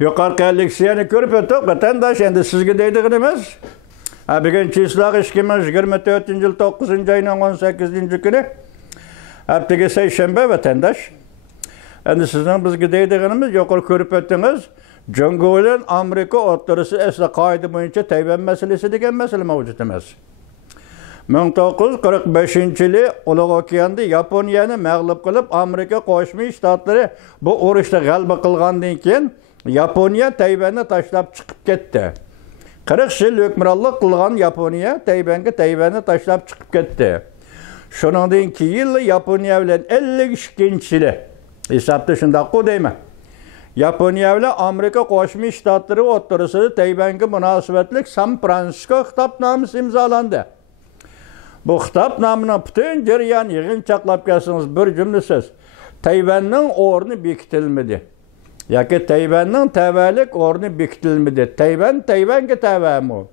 Yukarı eleksiyonu görüp ötük, vatandaş endi sizge deydiğiniz. Bugün çislağı 2024 yıl 9. ayının 18. günü. Hepteki seyşembe vatandaş. Endi sizden bizge deydiğiniz yukarı görüp öttünüz. Cungo ile Amerika ortası esla kaydı boyunca Tayvan meselesi degen mesele mevcut emas. 1945-yili Ulug' Okeanda Yaponiyani mag'lub qilib, Amerika Qo'shma Shtatlari bu urushda g'alaba qilgandan keyin Yaponiya Tayvanni tashlab chiqib ketdi. 40 yil hukmronlik qilgan Yaponiya Tayvanni tashlab chiqib ketdi. Shuningdan keyin Yaponiya bilan 52-yili hisobda shunday qo'ymayman. Yaponiya bilan Amerika Qo'shma Shtatlari o'rtasida Tayvanga munosabatlik San Fransisko xitobnomasi imzolandi. Bu xitobnomaning butun jarayoni yig'inchoqlab kelsangiz bir jumlasiz Tayvanning o'rni bekitilmadi. Yoki Tayvanning tavallik o'rni bekitilmadi. Tayvanga tavanmi?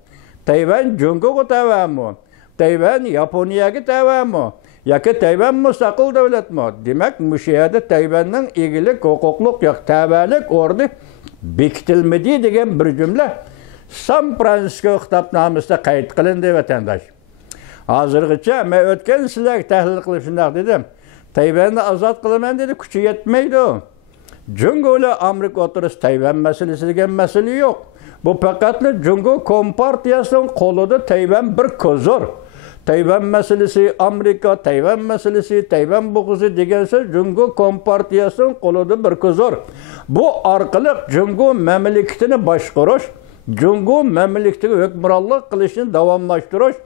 Tayvan Jungoga tavanmi? Tayvan Yaponiyaga tavanmi? Yoki Tayvan mustaqil davlatmi? Demak, mushu yerda Tayvanning egilik, huquqliq yoki tavallik o'rni bekitilmadi degan bir jumla San Fransisko xitobnomasida qayd qilindi vatandosh. Hozirgacha men o'tgan sizlarga tahlil qilib shunday dedim. Tayvanni ozod qilaman dedi, kuchi yetmaydi. Jungo ile Amerika o'rtasida Tayvan masalasi degan masala yo'q. Bu faqat Jungo kompartiyasining qo'lida Tayvan bir kozor. Tayvan masalasi Amerika, Tayvan masalasi, Tayvan bo'g'uzi degan so'z Jungo kompartiyasining qo'lida bir kozor. Bu orqali Jungo mamlakatini boshqarish, Jungo mamlakatiga hukmronlik qilishni davomlashtirish,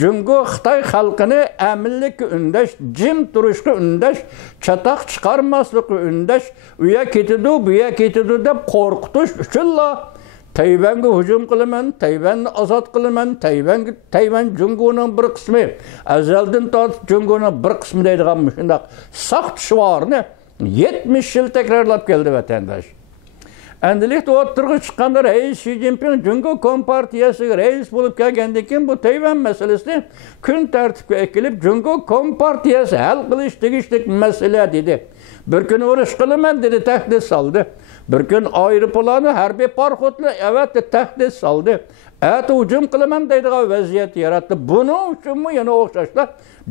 Jungo Xitoy xalqini aminlikka undash, jim turishga undash, chataq chiqarmaslikka undash, uya ketidi, buya ketidi deb qo'rqitish uchunla Tayvanga hujum qilaman, Tayvanni ozod qilaman, Tayvan Jungoning bir qismi, azaldan tortib Jungoning bir qismi deydigan shunday saqt shiorni 70 yil takrorlab keldi vatandosh. Endilikda o'tirg'i chiqqanda Reis Xi Jinping Jungo kompartiyasiga reis bo'lib kelgandan keyin bu Tayvan masalasini kun tartibga ekilib, Jungo kompartiyasi hal qilish tegishlik masala dedi. Bir kun urush qilaman dedi, tahdid soldi. Bir kun aeroplani harbiy parxodlar evet tahdid soldi. Ati hujum qilaman deydigan vaziyat yaratdi. Buning uchunmi yana o'xshashlar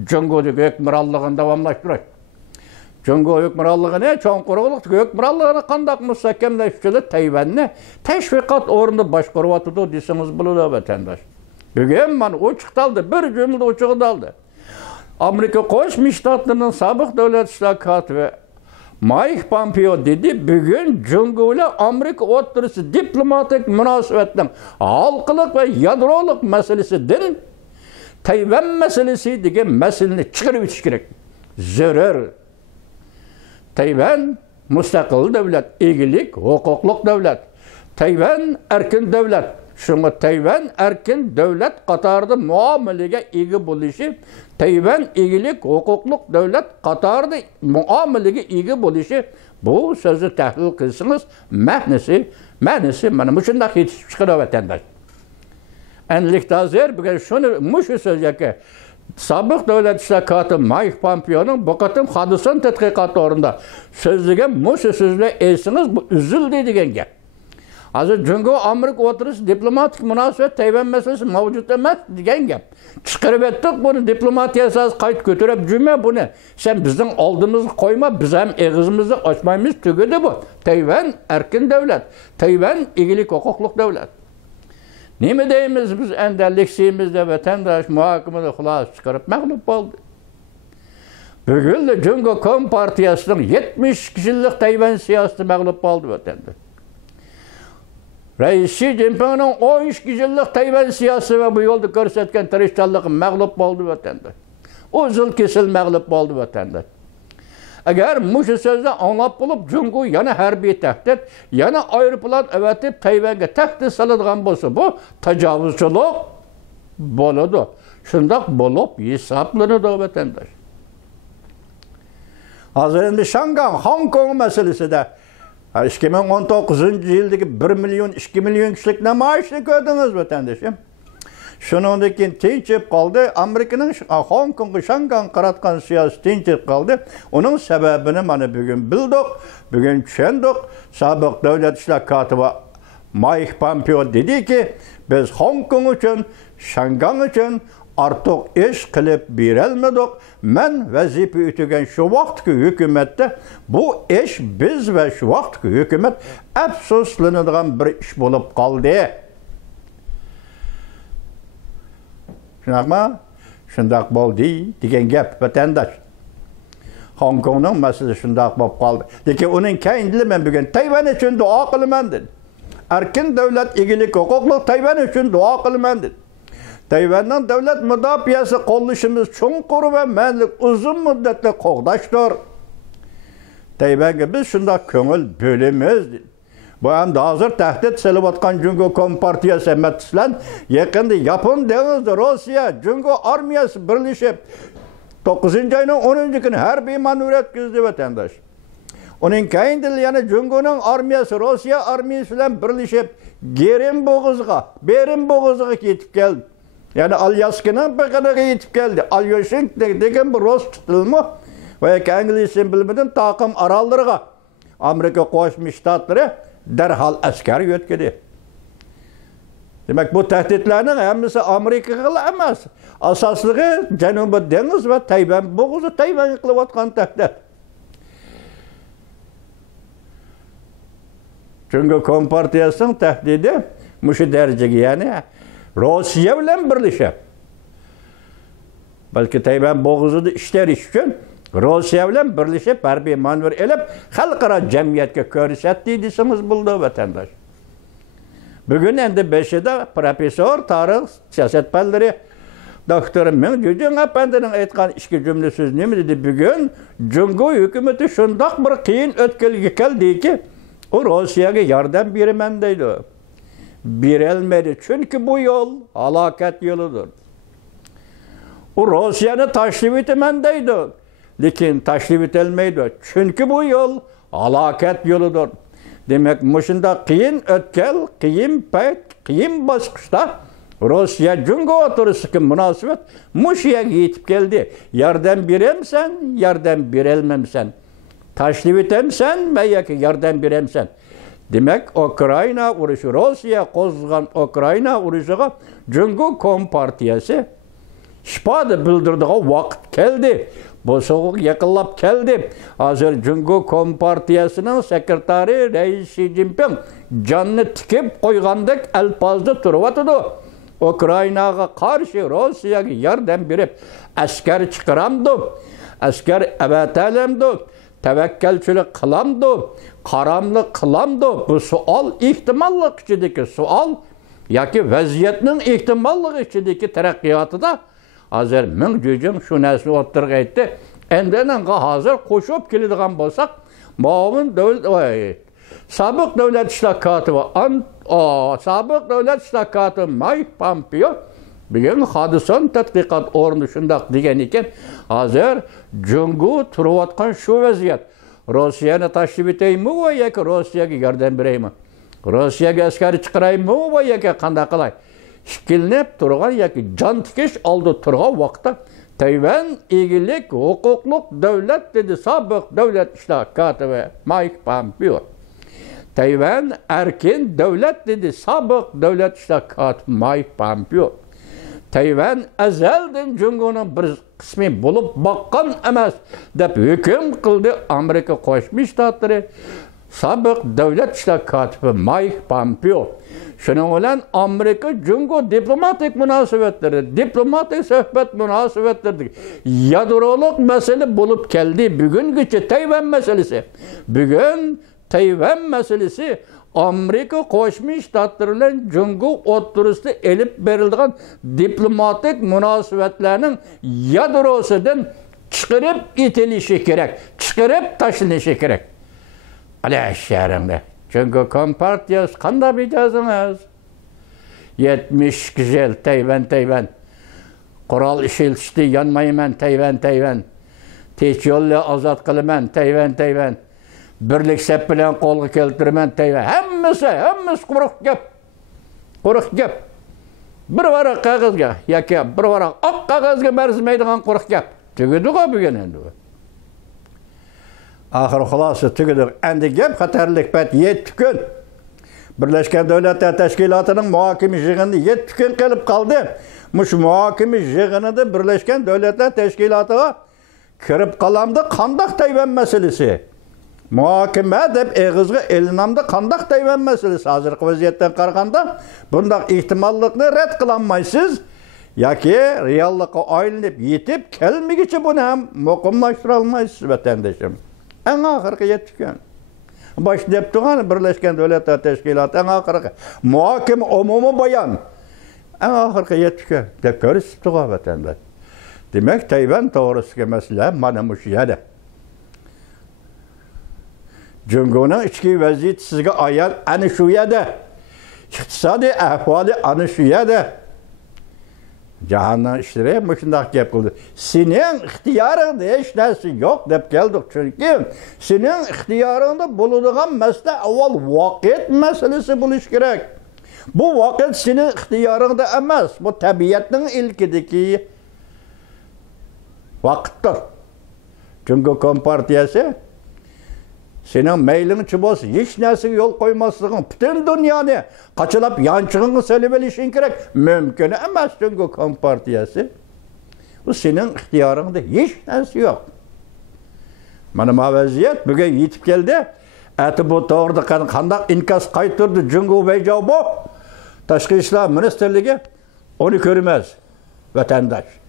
Jungodagi hukmronligini davomlashtirish. Jungo hukmronligini, cho'nqurg'ulik hukmronligini qanday mustahkamlash uchun Tayvanni tashviqot o'rnida boshqaryapti desangiz bo'ladi vatandosh. Bugun mana ochiqtaldi, bir jumla ochiqtaldi. Amerika Qo'shma Shtatlarining sobiq davlat ishlar kotibi Mike Pompeo dedi, bugun Jungo ile Amerika o'rtasida diplomatik munosabatning xalqlik va yadrolik masalasidan Tayvan masalasi degan masalani chiqarib o'tish kerak. Zarur. Tayvan mustaqil davlat, egilik, huquqliq davlat. Tayvan erkin davlat. Shunga Tayvan erkin davlat qatorida muomalaga ega bo'lishi, Tayvan egilik, huquqliq davlat qatorida muomalaga ega bo'lishi bu so'zni tahlil qilsangiz, ma'nisi mana shunday yetishib chiqadi vatandosh. Endilikda hozir bugun shuni mushu so'zga sobiq davlat ishlar kotibi Mike Pompeoning bu qatim Hodison tadqiqoti o'rnida so'zlagan mushu so'zlar esingiz bu uzildi degan gap. Hozir Jungo Amerika o'rtasida diplomatik munosabat Tayvan masalasi mavjud emas degan gap. Chiqarib etdik buni diplomatiyasiz qayt ko'tarib juma buni. Sen bizning oldimizga qo'yma, biz ham og'zimizni ochmaymiz, tugadi bu. Tayvan erkin davlat, Tayvan egilik huquqliq davlat. Nima deymiz biz endaleksiyimizda vatandosh muhokamada xulosa chiqarib mag'lub bo'ldi. Bugun Jungo kompartiyasining 70 yillik Tayvan siyosati mag'lub bo'ldi vatandosh. Reis Xi Jinpingning 12 yillik Tayvan siyosati va bu yo'lda ko'rsatgan tirishchanligi mag'lub bo'ldi vatandosh. O'zil kesil mag'lub bo'ldi vatandosh. Agar mushu so'zni anglab bo'lib Jungo yana harbiy tahdid, yana aeroplan avatib Tayvanga tahdid soladigan bo'lsa, bu tajovuzchilik bo'ladi. Shundoq bo'lib hisoblanadi vatandosh. Hozir endi Shanghai, Hong Kong masalasida 2019 yildagi 1 million 2 million kishilik namoyishni ko'rdingiz vatandoshim. Şundan keyin tinchib qoldi. Amerikaning Hong Kongga Shanghai qaratgan siyosati tinchib qoldi. Uning sababini mana bugun bildik, bugun tushundik. Sobiq davlat ishlar kotibi Mike Pompeo dedi ki, biz Hong Kong uchun, Shanghai uchun artıq iş qilib berelmedik. Men vazifa ötügen şu vaqtki hükümetde bu iş biz ve şu vaqtki hükümet afsuslanadigan bir iş bulup qaldı. Şunaqma? Şundaq boldu degan gap vatandaş. Hong Kongning masalasi şundaq bo'lib qoldi. Lekin uning keyinli men bugun Tayvan uchun duo qilaman dedi. Erkin davlat egilik huquqli Tayvan uchun duo qilaman dedi. Tayvanning davlat mudofaasi qo'llashimiz chunqur va ma'nli uzun muddatli qo'g'dashdir. Tayvanga biz shunday ko'ngil bo'lamiz dedi. Bu ham hozir tahdid solayotgan Jungo Kompartiyasi emaslar. Yaqinda Yapon dengizda Rossiya Jungo armiyasi birlashib 9-oyning 10-kuni harbiy manevr o'tkazdi vatandosh. Uning keyinda yana Jungoning armiyasi Rossiya armiyasi bilan birlashib Berin bo'g'oziga ketib keldi. Yani Alyaska'nın pekadaki yetip geldi. Alyoshin degan bir Rus tutilmi ve İngilizcesini bilmeden takım arallarga Amerika Qo'shma Shtatlari derhal askar yo'tkadi. Demek bu tehditlerinin hepsi Amerika'ga emas. Asaslığı Janubiy dengiz ve Tayvan bo'g'ozi Tayvan qilayotgan tehdit. Çünkü Kompartiyasining tehdidi mushu darajaga yani Rossiya bilan birlashib. Balki Tayvan bo'g'ozida ishlarish uchun Rossiya bilan birlashib harbiy manevr elib xalqaro jamiyatga ko'rsatdi desangiz bo'ldi vatandosh. Bugun endi 5'da professor tarix siyosat fanlari doktor Mingjujan apandining aytgan ikki jumla so'z nima dedi? Bugun Jungo hukumati shundoq bir qiyin o'tkalga keldiki, u Rossiyaga yordam beraman deydi. Berelmedi. Çünkü bu yol halakat yoludur. O Rusya'nı taşrif etemendeydi. Lekin taşrif etelmeydi. Çünkü bu yol halakat yoludur. Demek muşunda qiyin ötkel, qiyin payt, qiyin bosqichda Rusya Jungo oturusiki münasebet muşuya yetip geldi. Yardım beremsen, yardım berelmemsen. Taşrif etemsen veya ki yardım beremsen. Demek Ukrayna uruşu, Rusya qo'zg'agan Ukrayna urushiga Jungo Kompartiyasi şipada bildirdiği vaqt keldi. Bu soğuk yaqinlab keldi. Hozir Jungo Kompartiyasining sekretari Reis Xi Jinping jonni tikib qo'ygandek alpozda turibdi. Ukraynaga qarshi Rossiyaga yordam berib askar chiqaramdi. Askar avatalamdi. Tevekkelçilik kılamdı, karamlık kılamdı. Bu sual ihtimallık içindeki sual, ya ki vaziyetinin ihtimallık içindeki terakkiyatı da hazır Mingjujan şu nesli oturga etti. Endenen hazır koşup kilidgan bolsak, muavin devlet, sabık devlet işler katibi, sabık devlet işler katibi Mike Pompeo, bugün hadisan tadqiqat o'rni shundoq degan ekan, hozir Jungo turayotgan shu vaziyat. Rossiyani tashrif etaymi va yoki Rossiyaga yordam beraymi? Rossiyaga askar chiqaraymi va yoki qanday qilay? Shikilnib turgan yoki jon tikish oldi turgan vaqtda Tayvan egilik huquqliq davlat dedi sobiq davlat ishlar kotibi Mike Pompeo. Tayvan erkin davlat dedi sobiq davlat ishlar kotibi Mike Pompeo. Tayvan azaldan Jungoning bir qismi bo'lib boqqan emas deb hukm qildi Amerika Qo'shma Shtatlari sobiq davlat ishlar kotibi Mike Pompeo. Shuning bilan Amerika Jungo diplomatik munosabatlari, diplomatik suhbat munosabatlari yadrolik masala bo'lib keldi. Bugungacha Tayvan masalasi. Bugun Tayvan masalasi Amerika Qo'shma Shtatlari bilan Jungo o'rtasida elib berilgan diplomatik munosabatlarning yadrosidan chiqarib etilishi kerak, chiqarib tashlanishi kerak. Ala sharingda Jungo Kompartiyasi qanday bijazingiz? 70 yil Tayvan. Qurol ishlatishdi, yonmayman Tayvan. Tinch yo'lni ozod qilaman Tayvan. Birlik sep bilan qo'lga keltiraman Tayvan. Hammasi quruq gap. bir varaq qog'ozga yoki bir varaq oq qog'ozga marzimaydigan quruq gap. Tugidi-ku bugun endi bu. Axir xulosa tugidi. Endi gap xatarlik pat 7 kun. Birleşken Devletler Teşkilatı'nın muhakeme yığını 7 gün kalıp kaldı. Muş muhakeme yığınıda Birleşken Devletler Teşkilatı'na kirip kalamdı kandak Tayvan meselesi. Muhakeme dep eğizgi elinamda kandak Tayvan meselesi. Hazırki vaziyetten qaraganda bundak ihtimallıkını red kılanmaysız. Yaki reallıkı aylanıp yetip kelmegiçi bunu hem mukumlaştırılmaysız vatandaşım. En ahırkı 7 gün. Baş dep tuğan Birleşken Devletler Teşkilatı en ahırkı muhakeme umumu bayan. En ahırkı 7 gün. Dep görüsüp tuğa vatandaş. Demek Tayvan doğrusu mesele manamuş yedi. Cumhur'un içki vaziyeti sizge ayar anı şu yedi. İktisadi ahvali anı şu yedi. Cahandan işlere müşündak gap kıldı. Senin ihtiyarında hiç neresi yok dep geldik çünkü senin ihtiyarında bulunduğun mesele avval vakit meselesi buluş gerek. Bu vakit senin ihtiyarında emas. Bu tabiatın ilkideki vakittir. Çünkü Kompartiyası senin meylin çıbosu hiç neresi yol koymazsın. Bütün dünyanı kaçılıp yançığını söylemelişin gerek. Mümkün emas çünkü Kompartiyası. Bu senin ihtiyarında hiç neresi yok. Bana vaziyet bugün yetip geldi. Eti bu doğruda kandak inkas kaytırdı. Cungu Beycağı bu. Taşkı İşler Ministerliği onu görmez vatandaş.